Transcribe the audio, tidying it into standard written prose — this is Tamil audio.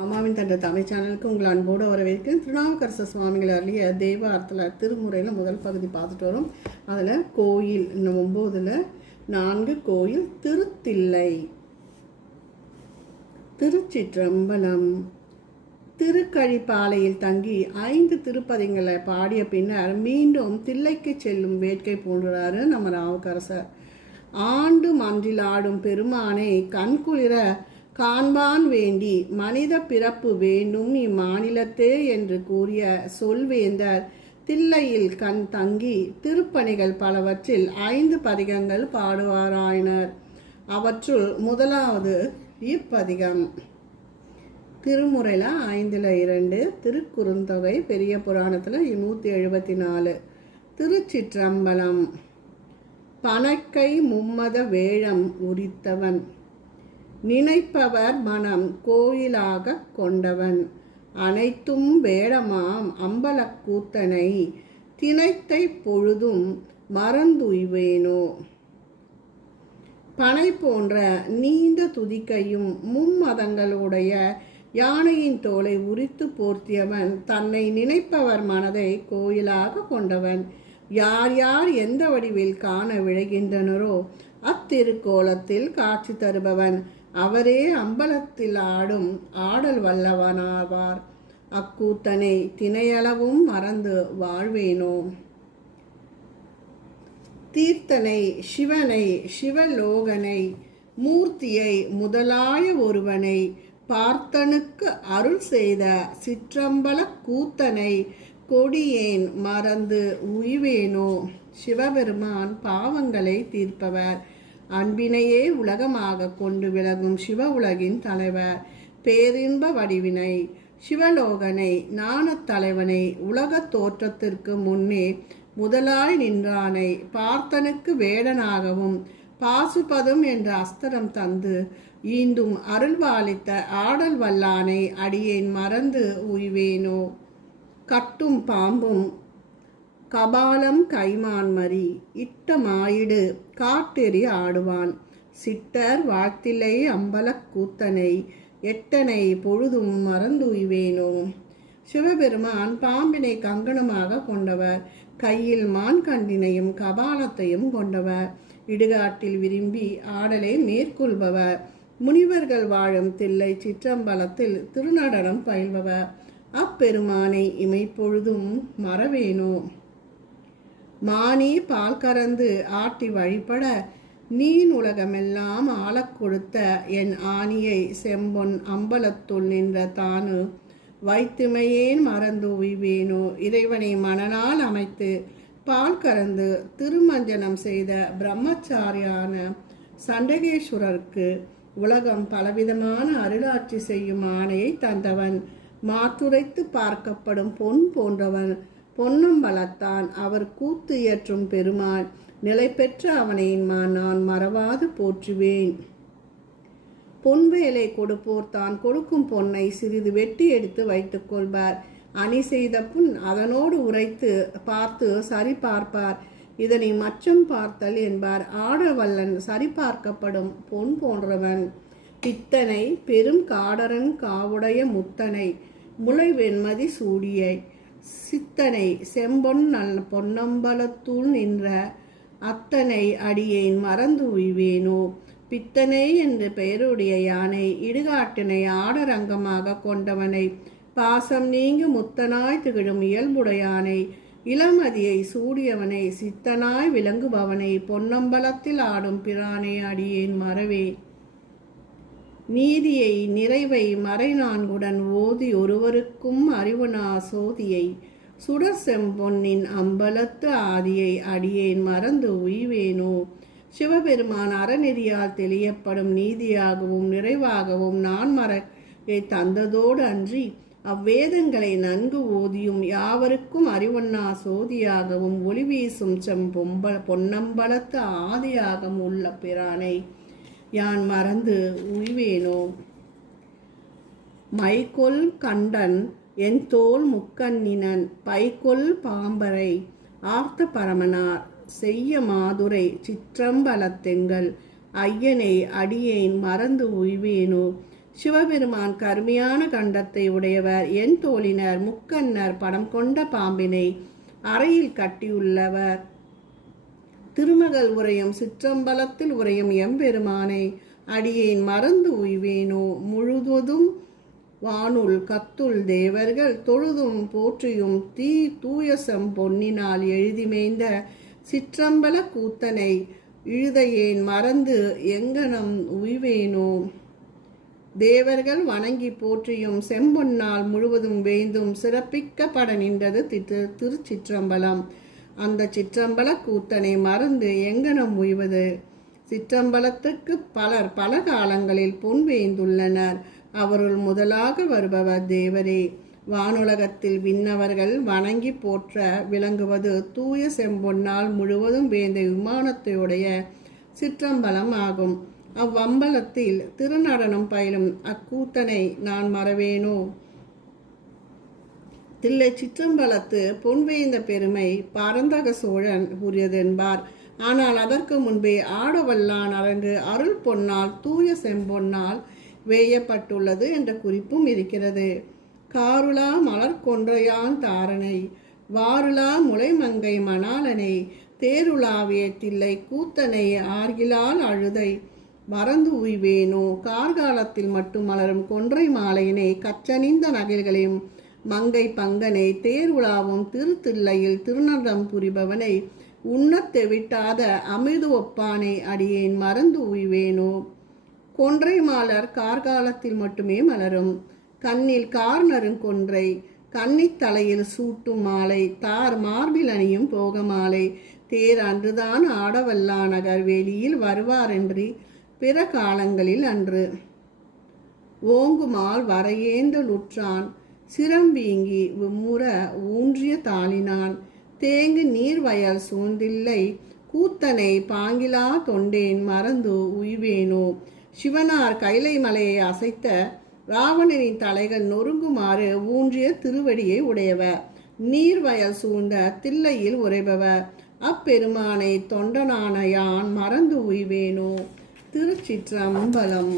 அம்மாவின் தந்தை தமிழ் சேனலுக்கு உங்கள் அன்போடு வரவேற்கிறேன். திருநாவுக்கரசு சுவாமிகள் அருளிய தேவாரத்தில் திருமுறையில் முதல் பகுதி பார்த்துட்டு வரோம். அதில் கோயில் இன்னும் 9ல் 4 கோயில். திருத்தில்லை, திருச்சிற்றம்பலம். திருக்கழிப்பாலையில் தங்கி 5 திருப்பதிகளை பாடிய பின்னர் மீண்டும் தில்லைக்கு செல்லும் வேட்கை போன்றாரு நம்ம நாவுக்கரசர். ஆண்டு மன்றில் ஆடும் பெருமானை கண்குளிர காண்பான் வேண்டி மனித பிறப்பு வேண்டும் இம்மாநிலத்தே என்று கூறிய சொல்வேந்தர் தில்லையில் கண் தங்கி திருப்பணிகள் பலவற்றில் 5 பதிகங்கள் பாடுவாராயினர். அவற்றுள் முதலாவது இப்பதிகம். திருமுறையில் 5ல் 2, திருக்குறுந்தொகை பெரிய புராணத்தில் 174. திருச்சிற்றம்பலம். பனக்கை மும்மத வேழம் உரித்தவன், நினைப்பவர் மனம் கோயிலாக கொண்டவன், அனைத்தும் வேடமாம் அம்பலக்கூத்தனை தினைத்தை பொழுதும் மறந்துய்வேனோ. பனை போன்ற நீண்ட துதிக்கையும் மும்மதங்களுடைய யானையின் தோலை உரித்து போர்த்தியவன், தன்னை நினைப்பவர் மனதை கோயிலாக கொண்டவன். யார் யார் எந்த வடிவில் காண விழைகின்றனரோ அத்திருக்கோலத்தில் காட்சி தருபவன், அவரே அம்பலத்தில் ஆடும் ஆடல் வல்லவனாவார். அக்கூத்தனை தினையளவும் மறந்து வாழ்வேனோ. தீர்த்தனை, சிவனை, சிவலோகனை, மூர்த்தியை முதலாய ஒருவனை, பார்த்தனுக்கு அருள் செய்த சிற்றம்பல கூத்தனை கொடியேன் மறந்து உய்வேனோ. சிவபெருமான் பாவங்களை தீர்ப்பவர், அன்பினையே உலகமாக கொண்டு விலகும் சிவ உலகின் தலைவர், பேரின்ப வடிவினை, சிவலோகனை, ஞானத் தலைவனை, உலகத் தோற்றத்திற்கு முன்னே முதலாய் நின்றானை, பார்த்தனுக்கு வேடனாகவும் பாசுபதம் என்ற அஸ்திரம் தந்து ஈண்டும் அருள்பாலித்த ஆடல் வல்லானை அடியேன் மறந்து உய்வேனோ. கட்டும் பாம்பும் கபாலம் கைமான்மரி இட்டமாயிடு காட்டெறி ஆடுவான், சிட்டர் வாழ்த்தில்லை அம்பலக் கூத்தனை எட்டனை பொழுதும் மறந்துய்வேனோ. சிவபெருமான் பாம்பினை கங்கணமாக கொண்டவர், கையில் மான் கண்டினையும் கபாலத்தையும் கொண்டவர், இடுகாட்டில் விரும்பி ஆடலை மேற்கொள்பவர், முனிவர்கள் வாழும் தில்லை சிற்றம்பலத்தில் திருநடனம் பயில்பவர், அப்பெருமானை இமைப்பொழுதும் மறவேனோ. மானி பால் கறந்து ஆட்டி வழிபட நீன் உலகமெல்லாம் ஆளக் கொடுத்த என் ஆணியை செம்பொன் அம்பலத்துள் நின்ற தானு வைத்துமையேன் மறந்து உய்வேனோ. இறைவனை மனநாள் அமைத்து பால் கறந்து திருமஞ்சனம் செய்த பிரம்மச்சாரியான சண்டகேஸ்வரருக்கு உலகம் பலவிதமான அருளாட்சி செய்யும் ஆணையை தந்தவன், மாற்றுரைத்து பார்க்கப்படும் பொன் போன்றவன், பொன்னம்பலத்தான் அவர் கூத்து இயற்றும் பெருமான், நிலை பெற்ற அவனை நான் மறவாது போற்றுவேன். பொன்வேலை கொடுப்போர் தான் கொடுக்கும் பொன்னை சிறிது வெட்டி எடுத்து வைத்துக் கொள்வார், அணி செய்த புண் அதனோடு உரைத்து பார்த்து சரி பார்ப்பார், இதனை மச்சம் பார்த்தல் என்பார். ஆடவல்லன் சரிபார்க்கப்படும் பொன் போன்றவன், பித்தனை பெரும் காடரன் காவுடைய முத்தனை முளை வெண்மதி சூடியை, சித்தனை செம்பொன் நல்ல பொன்னம்பலத்துள் நின்ற அத்தனை அடியேன் மறந்து உய்வேனோ. பித்தனை என்று பெயருடைய யானை இடுகாட்டினை ஆடரங்கமாக கொண்டவனை, பாசம் நீங்கு முத்தனாய் திகழும் இயல்புடையானை, இளமதியை சூடியவனை, சித்தனாய் விளங்குபவனை, பொன்னம்பலத்தில் ஆடும் பிரானை அடியேன் மறவேன். நீதியை நிறைவை மறை நான்குடன் ஓதி ஒருவருக்கும் அறிவுனா சோதியை, சுடர் செம்பொன்னின் அம்பலத்து ஆதியை அடியேன் மறந்து உய்வேனோ. சிவபெருமான் அறநெறியால் தெளியப்படும் நீதியாகவும் நிறைவாகவும் நான் மறையை தந்ததோடு அன்றி அவ்வேதங்களை நன்கு ஓதியும் யாவருக்கும் அறிவொன்னா சோதியாகவும் ஒளி வீசும் பொன்னம்பலத்து ஆதியாகவும் உள்ள பிரானை யான் மறந்து உய்வேனோ. மைகொல் கண்டன் என் தோல் முக்கண்ணினன், பைகொல் பாம்பரை ஆர்த்த பரமனார் செய்ய மாதுரை சிற்றம்பலத்தெங்கள் ஐயனை அடியேன் மறந்து உய்வேனோ. சிவபெருமான் கருமையான கண்டத்தை உடையவர். என் தோழினர் முக்கண்ணர் படம் கொண்ட பாம்பினை அறையில் கட்டியுள்ளவர். திருமகள் உரையும் சிற்றம்பலத்தில் உரையும் எம்பெருமானை அடியேன் மறந்து உய்வேனோ. முழுவதும் வானுள் கத்துள் தேவர்கள் தொழுதும் போற்றியும் தூயசம் பொன்னினால் எழுதிமேய்ந்த சிற்றம்பல கூத்தனை இழுதையேன் மறந்து எங்கனம் உய்வேனோ. தேவர்கள் வணங்கி போற்றியும் செம்பொன்னால் முழுவதும் வேந்தும் சிறப்பிக்கப்பட நின்றது திருச்சிற்றம்பலம். அந்த சிற்றம்பல கூத்தனை மறந்து எங்கனம் உய்வது. சிற்றம்பலத்துக்கு பலர் பல காலங்களில் பொன் வேந்துள்ளனர். அவருள் முதலாக வருபவர் தேவரே. வானுலகத்தில் விண்ணவர்கள் வணங்கி போற்ற விளங்குவது தூய செம்பொன்னால் முழுவதும் வேந்த விமானத்தையுடைய சிற்றம்பலம் ஆகும். அவ்வம்பலத்தில் திருநடனம் பயிலும் அக்கூத்தனை நான் மறவேனோ. தில்லை சிற்றம்பலத்து பொன்வேந்த பெருமை பரந்தக சோழன் உரியதென்பார். ஆனால் அதற்கு முன்பே ஆடவல்லான் அரங்கு அருள் பொன்னால் தூய செம்பொன்னால் வேயப்பட்டுள்ளது என்ற குறிப்பும் இருக்கிறது. காருலா மலர் கொன்றையான் தாரனை வாருலா முளைமங்கை மணாலனை தேருலாவிய தில்லை கூத்தனை ஆர்கிலால் அழுதை மறந்து உய்வேனோ. கார்காலத்தில் மட்டும் மலரும் கொன்றை மாலையினை கச்சனிந்த நகைகளையும் மங்கை பங்கனை தேருலாவும் திருத்தில்லையில் திருநடம் புரிபவனை உண்ணத் தெவிட்டாத அமிர்து ஒப்பானை அடியேன் மறந்து உய்வேனோ. கொன்றை மாலர் கார்காலத்தில் மட்டுமே மலரும். கண்ணில் கார்நரும் கொன்றை கன்னித் தலையில் சூட்டும் மாலை தார் மார்பில் அணியும் போக மாலை தேர் அன்றுதான் ஆடவல்லா நகர் வெளியில் வருவாரென்றி பிற காலங்களில் அன்று. ஓங்குமால் வரையேந்தலுற்றான் சிரம்பீங்கி விம்முற ஊன்றிய தாளினான் தேங்கு நீர் வயல் சூழ்ந்தில்லை கூத்தனை பாங்கிலா தொண்டேன் மறந்து உய்வேனோ. சிவனார் கைலை மலையை அசைத்த ராவணனின் தலைகள் நொறுங்குமாறு ஊன்றிய திருவடியை உடையவர். நீர்வயல் சூழ்ந்த தில்லையில் உரைபவர். அப்பெருமானை தொண்டனான யான் மறந்து உய்வேனோ. திருச்சிற்றம்பலம்.